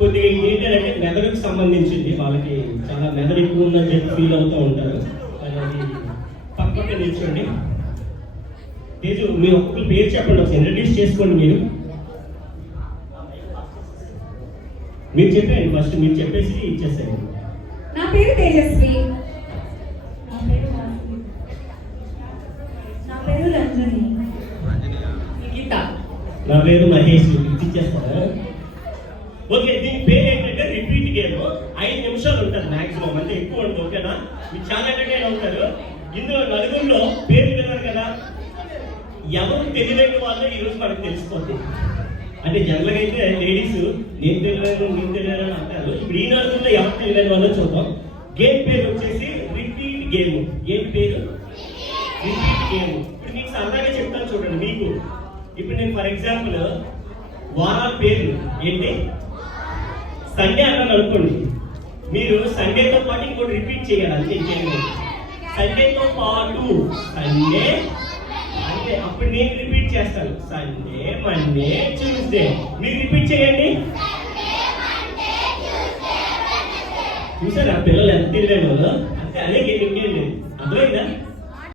కొద్దిగా ఏంటంటే మెదడుకు సంబంధించింది, వాళ్ళకి చాలా మెదడు ఎక్కువ ఉందని చెప్పి ఫీల్ అవుతూ ఉంటారు. అది పక్క నిల్చోండి. తేజు, మీరు ఒక్కొక్కరు పేరు చెప్పండి, ఒకసారి ఇంట్రడ్యూస్ చేసుకోండి. మీరు చెప్పండి, ఫస్ట్ మీరు చెప్పేసి ఇచ్చేసేయండి. నా పేరు తేజస్వి. నా పేరు రంజని. గీత. నా పేరు మహేష్. ఇచ్చేస్తారా? ఓకే, దీని పేరు ఏంటంటే రిపీట్ గేమ్. 5 నిమిషాలు ఉంటుంది మాక్సిమం, అంటే ఎక్కువ ఉంటుంది. ఓకేనా? మీరు చాలా ఎంటర్టైన్ అవుతారు. ఇందులో నలుగురిలో పేరు విన్నారు కదా, ఎవరు తెలియని వాళ్ళు ఈరోజు మనకు తెలిసిపోతుంది. అంటే జనరల్గా అయితే లేడీస్ నేను తెలియను అంటారు. ఇప్పుడు ఈ నలుగురిలో ఎవరు తెలియని వాళ్ళో చూద్దాం. గేమ్ పేరు వచ్చేసి రిపీట్ గేమ్. గేమ్ పేరు రిపీట్ గేమ్. ఇప్పుడు మీకు సరదాగా చెప్తాను చూడండి. మీకు ఇప్పుడు నేను ఫర్ ఎగ్జాంపుల్ వారాల పేర్లు ఏంటి, సండే అన్నాను అనుకోండి, మీరు సండేతో పాటు ఇంకోటి రిపీట్ చేయాలి. అంతే, ఇంకేమి సండేతో పాటు సండే అంటే అప్పుడు నేను రిపీట్ చేస్తాను. Sunday, Monday, Tuesday. మీరు రిపీట్ చేయండి. చూసారా పిల్లలు ఎంత తిరిగాడు వాళ్ళు? అంటే అదే ఇంకేం లేదు. అర్థమైందా?